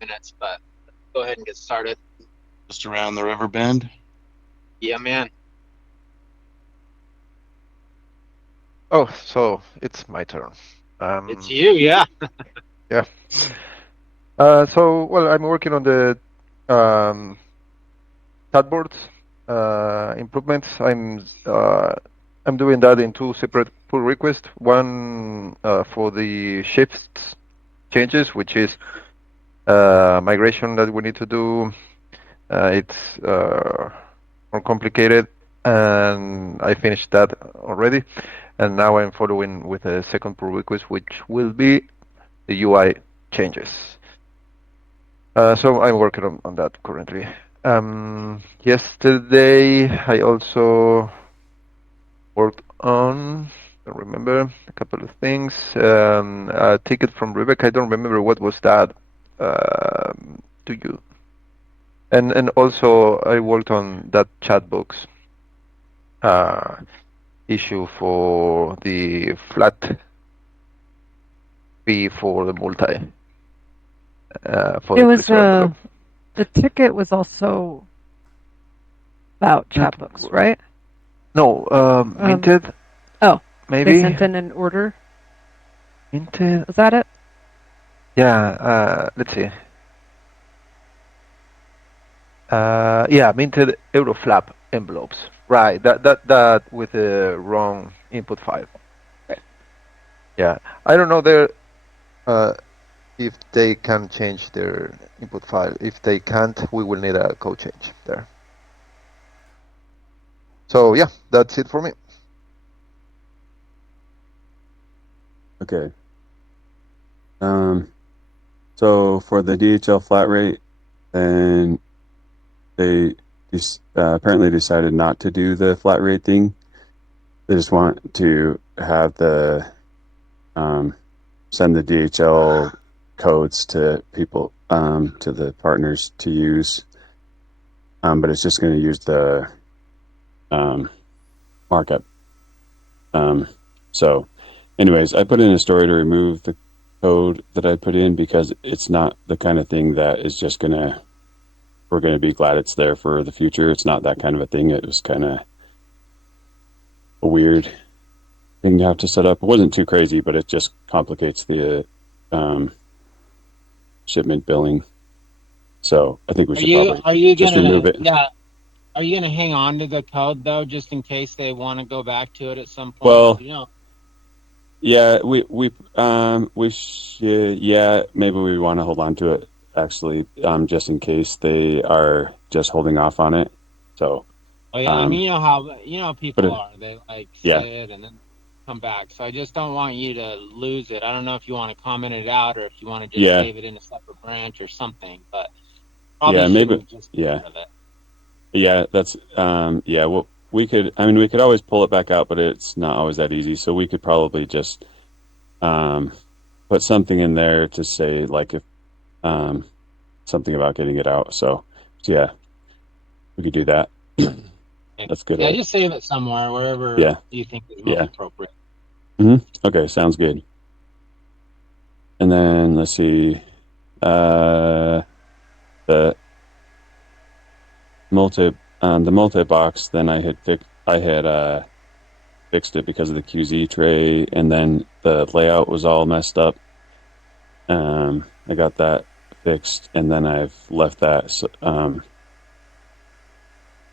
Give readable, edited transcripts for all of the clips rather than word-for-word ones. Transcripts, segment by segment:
minutes, but go ahead and get started. Just around the river bend. Yeah, man. Oh, so it's my turn. It's Um, you. Yeah. yeah. Well, I'm working on the um, chatbot improvements. I'm doing that in two separate pull requests. One for the shifts changes, which is migration that we need to do. It's more complicated, and I finished that already. And now I'm following with a second pull request, which will be the UI changes. So I'm working on that currently. Yesterday I also worked on, I remember a couple of things. A ticket from Rebecca. I don't remember what was that. Do you? And also I worked on that chat box uh, issue for the flat fee for the multi for It the was Crusoe envelope. the ticket was also about That chatbooks, right? no, Um, minted oh, they maybe sent in an order. minted. Was that it? Yeah, let's see. Yeah, minted Euroflap envelopes. Right, that with the wrong input file. Right. Yeah, I don't know there if they can change their input file. If they can't, we will need a code change there. So yeah, that's it for me. Okay. Um, so for the DHL flat rate, and they apparently decided not to do the flat rate thing. They just want to have the send the DHL codes to people, to the partners to use, but it's just going to use the markup. So, anyways, I put in a story to remove the code that I put in because it's not the kind of thing that is just gonna we're gonna be glad it's there for the future. It's not that kind of a thing. It was kind of a weird thing to have to set up. It wasn't too crazy, but it just complicates the um, shipment billing. So I think we Are should you probably are you just gonna remove it. yeah? Are you gonna hang on to the code though, just in case they want to go back to it at some point? Well, You know. yeah, we should, yeah, maybe we want to hold on to it actually, just in case they are just holding off on it. So, Oh yeah. I um, mean, you know how but people are. They like yeah, say it and then come back. So I just don't want you to lose it. I don't know if you want to comment it out or if you want to just yeah, save it in a separate branch or something, but probably yeah, maybe, shouldn't just get yeah, rid of it. yeah. That's yeah. Well, we could. I mean, we could always pull it back out, but it's not always that easy. So we could probably just um put something in there to say like if um something about getting it out. So yeah, we could do that. That's good. Yeah, just save it somewhere, wherever Yeah, you think is most yeah. appropriate. Okay, sounds good. And then let's see. Uh, the the multi box. Then I had fixed it because of the QZ tray, and then the layout was all messed up. I got that fixed, and then I've left that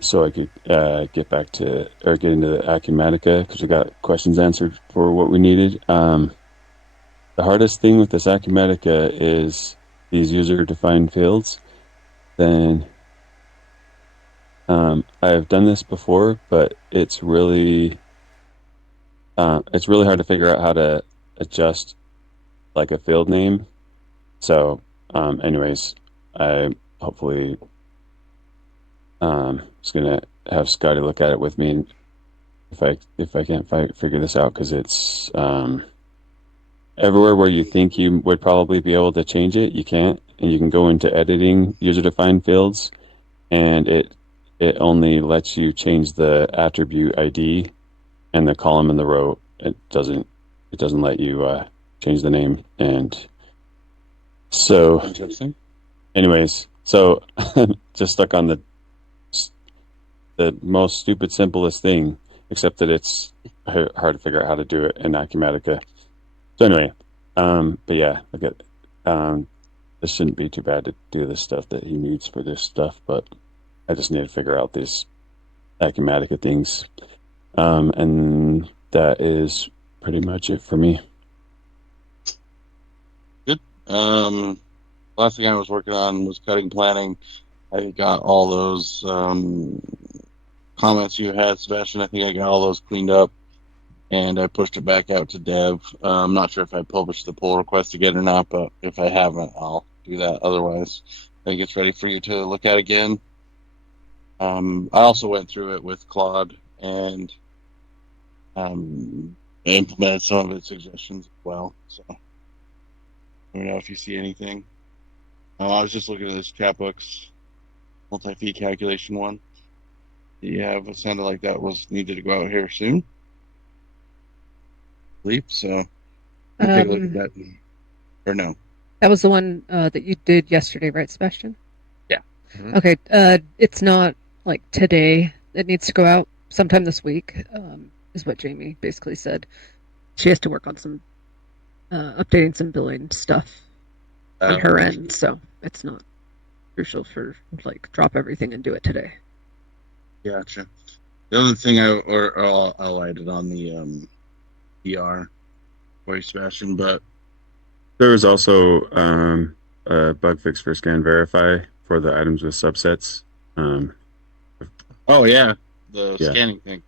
so I could get back to or get into the Acumatica because we got questions answered for what we needed. The hardest thing with this Acumatica is these user defined fields. Then I've done this before, but it's really hard to figure out how to adjust like a field name. So, anyways, I hopefully just gonna have Scotty look at it with me, and if I can't figure this out because it's everywhere where you think you would probably be able to change it, you can't, and you can go into editing user defined fields, and it only lets you change the attribute ID and the column and the row. It doesn't let you change the name, and so Interesting. anyways, so just stuck on the most stupid, simplest thing, except that it's hard to figure out how to do it in Acumatica. So anyway, but yeah, I get, this shouldn't be too bad to do this stuff that he needs for this stuff, but I just need to figure out these Acumatica things. And that is pretty much it for me. Last thing I was working on was cutting planning. I got all those comments you had, Sebastian. I think I got all those cleaned up, and I pushed it back out to Dev. I'm not sure if I published the pull request again or not, but if I haven't, I'll do that. Otherwise, I think it's ready for you to look at again. I also went through it with Claude and implemented some of its suggestions as well. So let me know if you see anything. I was just looking at this Chatbooks multi-fee calculation one. Yeah, it sounded like that was needed to go out here soon. So take a look at that. Or no? That was the one that you did yesterday, right, Sebastian? Yeah. Mhm. Okay. It's not like today. It needs to go out sometime this week. Is what Jamie basically said. She has to work on some updating some billing stuff on her end, so it's not crucial for like drop everything and do it today. Gotcha. The other thing I'll add it on the PR for you, Sebastian, but There was also a bug fix for Scan Verify for the items with subsets. oh yeah, the Yeah. scanning thing.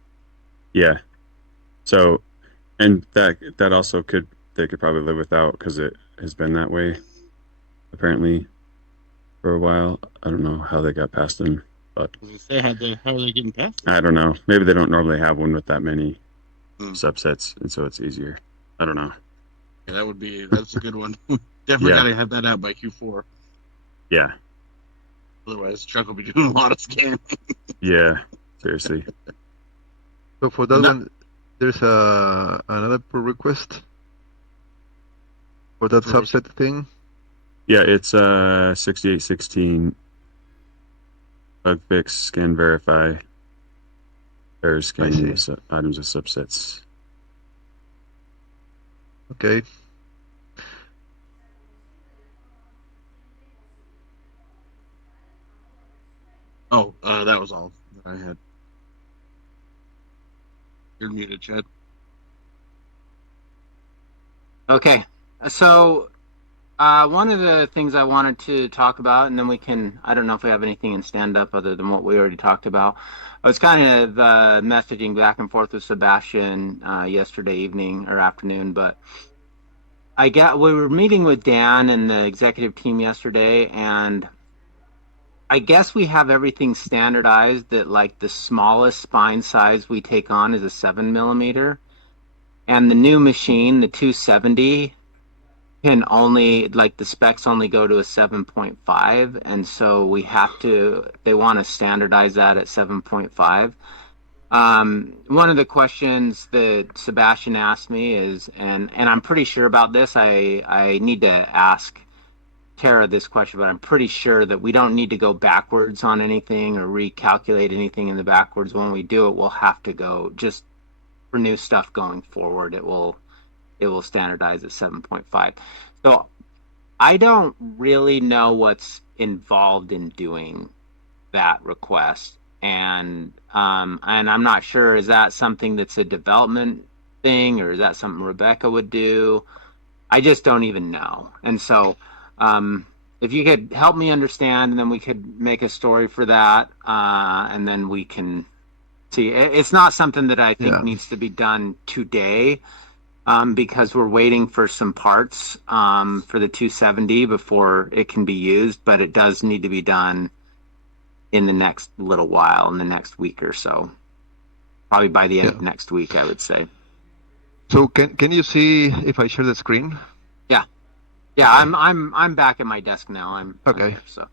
Yeah. So, and that also they could probably live without because it has been that way apparently for a while. I don't know how they got past them, but How are they getting past it? I don't know. Maybe they don't normally have one with that many Hmm. subsets, and so it's easier. I don't know. Yeah, that's a good one. Definitely Yeah. gotta have that out by Q4. Yeah. Otherwise, Chuck will be doing a lot of scanning. Yeah. Seriously. So for that No. one, there's another pull request for that For which- subset thing. Yeah, it's 6816 bug fix scan verify error scanning see. items with subsets. Okay. Oh, that was all that I had. You're muted, Chad. Okay, so one of the things I wanted to talk about, and then I don't know if we have anything in stand-up other than what we already talked about. I was kind of messaging back and forth with Sebastian yesterday evening or afternoon, but we were meeting with Dan and the executive team yesterday, and I guess we have everything standardized that like the smallest spine size we take on is a 7 millimeter. And the new machine, the 270, can only, like the specs only go to a 7.5. And so they want to standardize that at 7.5. One of the questions that Sebastian asked me is, and I'm pretty sure about this, I need to ask Tara this question, but I'm pretty sure that we don't need to go backwards on anything or recalculate anything in the backwards. When we do it, we'll have to go just for new stuff going forward. It will standardize at 7.5. So I don't really know what's involved in doing that request, and I'm not sure, is that something that's a development thing or is that something Rebecca would do? I just don't even know. And so if you could help me understand, and then we could make a story for that, and then we can see. It's not something that I think needs to be done today, because we're waiting for some parts for the 270 before it can be used, but it does need to be done in the next little while, in the next week or so. Probably by the end of next week, I would say. So can you see if I share the screen? Yeah, Okay. I'm back at my desk now. I'm Okay. here, so.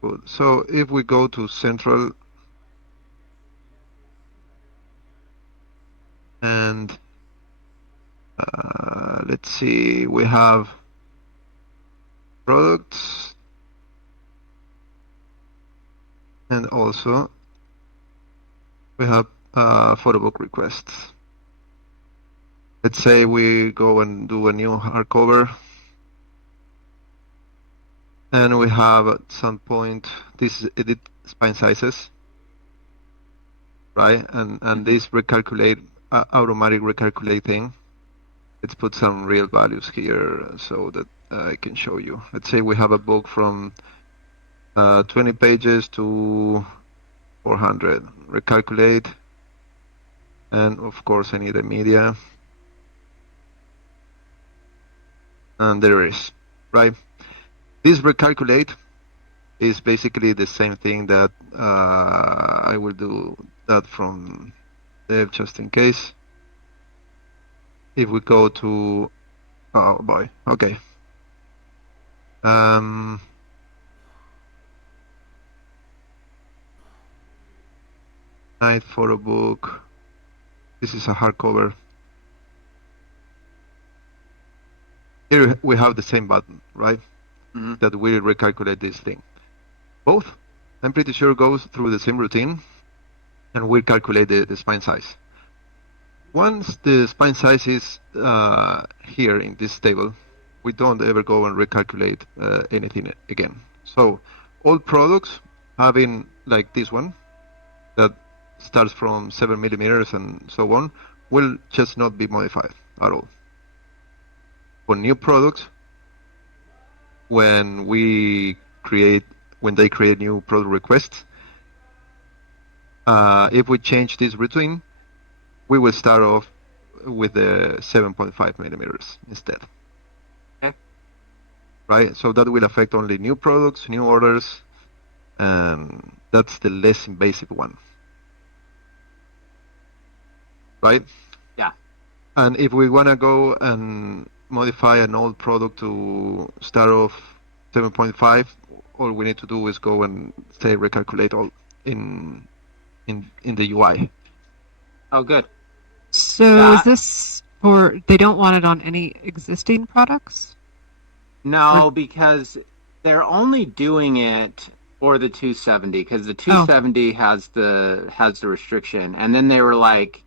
Good. So if we go to Central and let's see, we have products, And also we have photo book requests. Let's say we go and do a new hardcover, and we have at some point this edit spine sizes, right? And this recalculate automatic recalculate thing. Let's put some real values here so that I can show you. Let's say we have a book from 20 pages to 400. Recalculate, and of course I need a media. And there it is, right? This recalculate is basically the same thing that I will do that from dev just in case. If we go to, oh boy, okay. Night photo book. This is a hardcover. Here we have the same button, right? Mm-hmm. That will recalculate this thing. Both, I'm pretty sure, goes through the same routine and will calculate the spine size. Once the spine size is here in this table, we don't ever go and recalculate anything again. So all products having like this one that starts from 7 millimeters and so on will just not be modified at all. For new products, when they create new product requests, if we change this routine, we will start off with the 7.5 millimeters instead. Okay. Right, so that will affect only new products, new orders, and that's the less invasive one. Right? Yeah. And if we want to go and modify an old product to start off 7.5, all we need to do is go and say recalculate all in the UI. Oh, good. So is this for, they don't want it on any existing products? No, because they're only doing it for the 270 because the 270 has the restriction, and then they were like,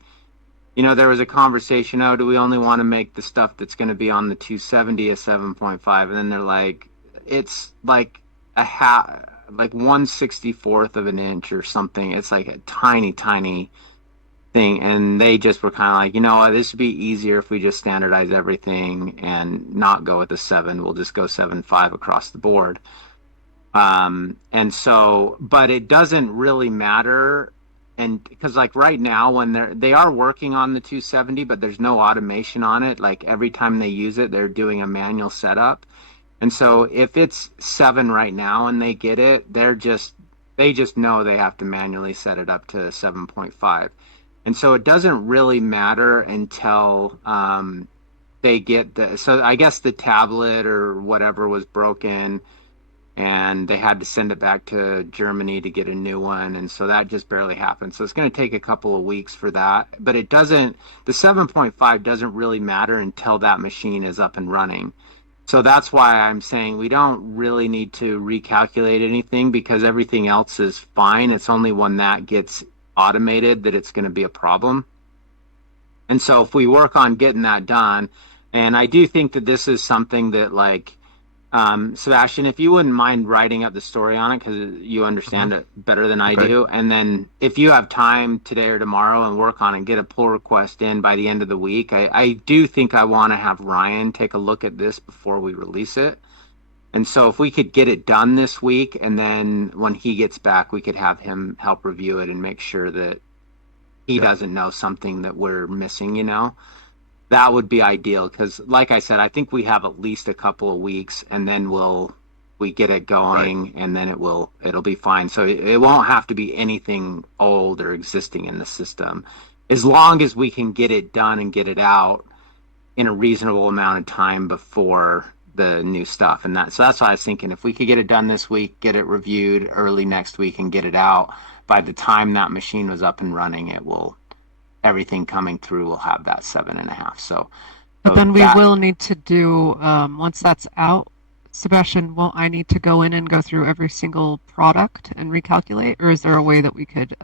you know, there was a conversation, oh, do we only want to make the stuff that's going to be on the 270 a 7.5? And then they're like, it's like like 1/64th of an inch or something. It's like a tiny thing. And they just were kind of like, you know what, this would be easier if we just standardize everything and not go with the 7. We'll just go 7.5 across the board. And so, but it doesn't really matter. And because like right now when they are working on the 270, but there's no automation on it. Like every time they use it, they're doing a manual setup. And so if it's 7 right now and they get it, they just know they have to manually set it up to 7.5. And so it doesn't really matter until they get so I guess the tablet or whatever was broken, and they had to send it back to Germany to get a new one, and so that just barely happened. So it's going to take a couple of weeks for that, but the 7.5 doesn't really matter until that machine is up and running. So that's why I'm saying we don't really need to recalculate anything because everything else is fine. It's only when that gets automated that it's going to be a problem. And so if we work on getting that done, and I do think that this is something that like, Sebastian, if you wouldn't mind writing up the story on it because you understand it better than I do, and then if you have time today or tomorrow and work on it and get a pull request in by the end of the week, I do think I want to have Ryan take a look at this before we release it. And so if we could get it done this week, and then when he gets back, we could have him help review it and make sure that he doesn't know something that we're missing, you know. That would be ideal because, like I said, I think we have at least a couple of weeks, and then we get it going, and then it'll be fine. So it won't have to be anything old or existing in the system, as long as we can get it done and get it out in a reasonable amount of time before the new stuff. And so that's why I was thinking if we could get it done this week, get it reviewed early next week, and get it out by the time that machine was up and running, everything coming through will have that 7.5. But then we will need to do once that's out, Sebastian, will I need to go in and go through every single product and recalculate, or is there a way that we could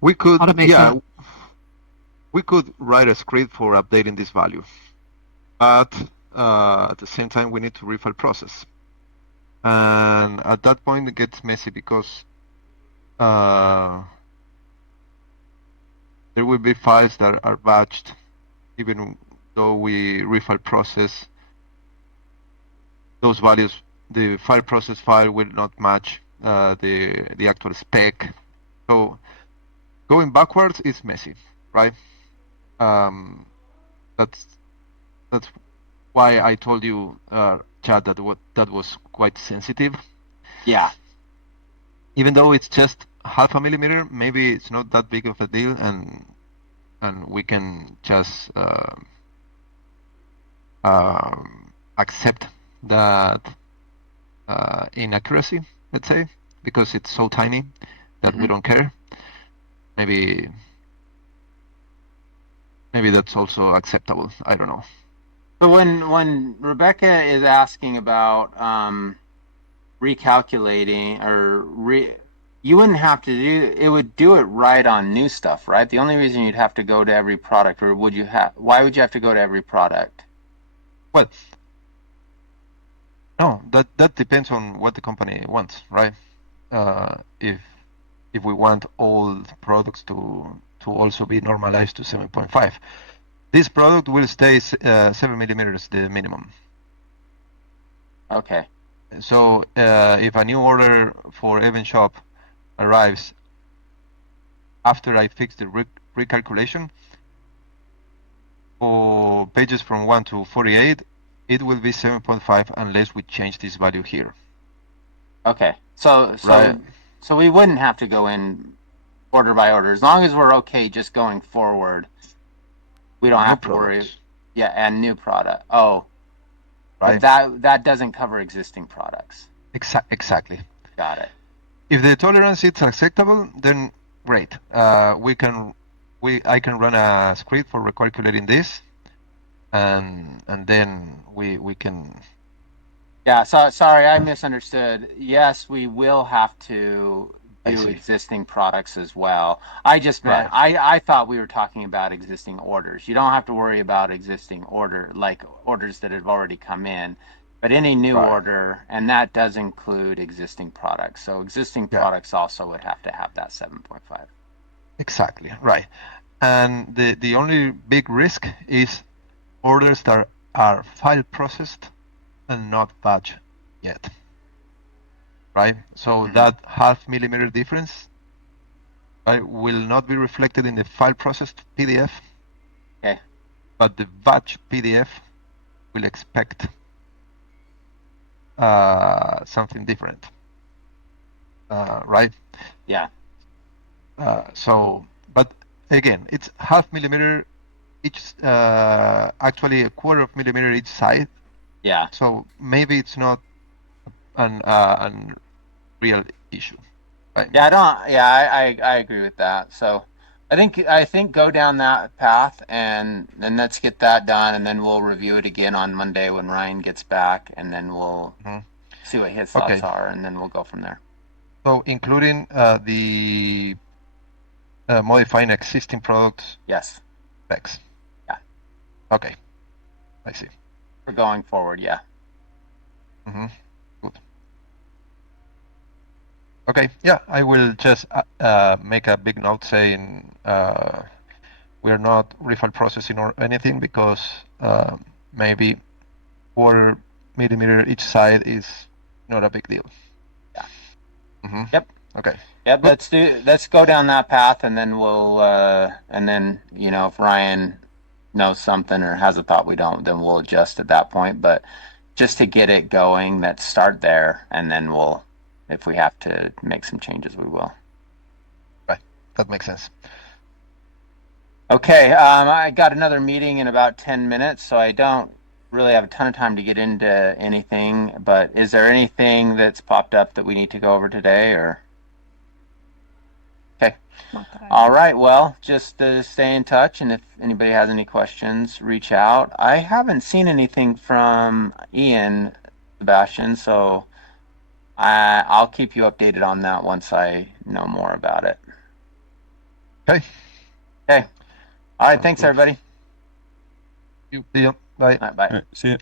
We could, automate yeah, that? we could write a script for updating this value, but at the same time, we need to refile process. And at that point, it gets messy because there will be files that are batched, even though we refile process those values. The file process file will not match the actual spec. So going backwards is messy, right? That's why I told you, Chad, that was quite sensitive. Yeah. Even though it's just half a millimeter, maybe it's not that big of a deal, and we can just accept that inaccuracy, let's say, because it's so tiny that we don't care. Maybe that's also acceptable. I don't know. So when Rebecca is asking about recalculating or you wouldn't have to do it, would do it right on new stuff, right? The only reason you'd have to go to every product, or would you have? Why would you have to go to every product? Well, no, that depends on what the company wants, right? If we want all products to also be normalized to 7.5, this product will stay 7 millimeters the minimum. Okay. So if a new order for Event Shop arrives after I fix the recalculation, for pages from 1 to 48, it will be 7.5 unless we change this value here. Okay. So Right. so we wouldn't have to go in order by order as long as we're okay just going forward. We don't New have to worry. products. Yeah, and new product. Oh, Right. but that doesn't cover existing products. Exactly. Got it. If the tolerance is acceptable, then great. I can run a script for recalculating this, and then we can. Yeah, so sorry, I misunderstood. Yes, we will have to I do see. existing products as well. I just meant I thought we were talking about existing orders. You don't have to worry about existing orders that have already come in, but any new Right. order, and that does include existing products. So existing Yeah. products also would have to have that 7.5. Exactly, right. And the only big risk is orders that are file processed and not batch yet. Right? So that half millimeter difference, right, will not be reflected in the file processed PDF. Okay. But the batch PDF will expect something different. Right? Yeah. But again, it's half millimeter each, actually a quarter of millimeter each side. Yeah. So maybe it's not an real issue. Right? Yeah, I agree with that. So I think go down that path and let's get that done, and then we'll review it again on Monday when Ryan gets back, and then we'll see what his thoughts Okay. are, and then we'll go from there. So including the modifying existing products Yes. specs. Yeah. Okay. I see. For going forward, yeah. Good. Okay. Yeah, I will just make a big note saying we are not refile processing or anything because maybe 1/4 millimeter each side is not a big deal. Yeah. Yep. Okay. Yep. Let's go down that path, and then we'll and then if Ryan knows something or has a thought we don't, then we'll adjust at that point. But just to get it going, let's start there, and then we'll, if we have to make some changes, we will. Right. That makes sense. Okay. I got another meeting in about 10 minutes, so I don't really have a ton of time to get into anything. But is there anything that's popped up that we need to go over today, or? Okay. All right. Well, just stay in touch, and if anybody has any questions, reach out. I haven't seen anything from Ian Sebastian. So I'll keep you updated on that once I know more about it. Okay. Okay. All right. Sounds Thanks, good. everybody. See you. Bye. All right, bye. All right, see ya.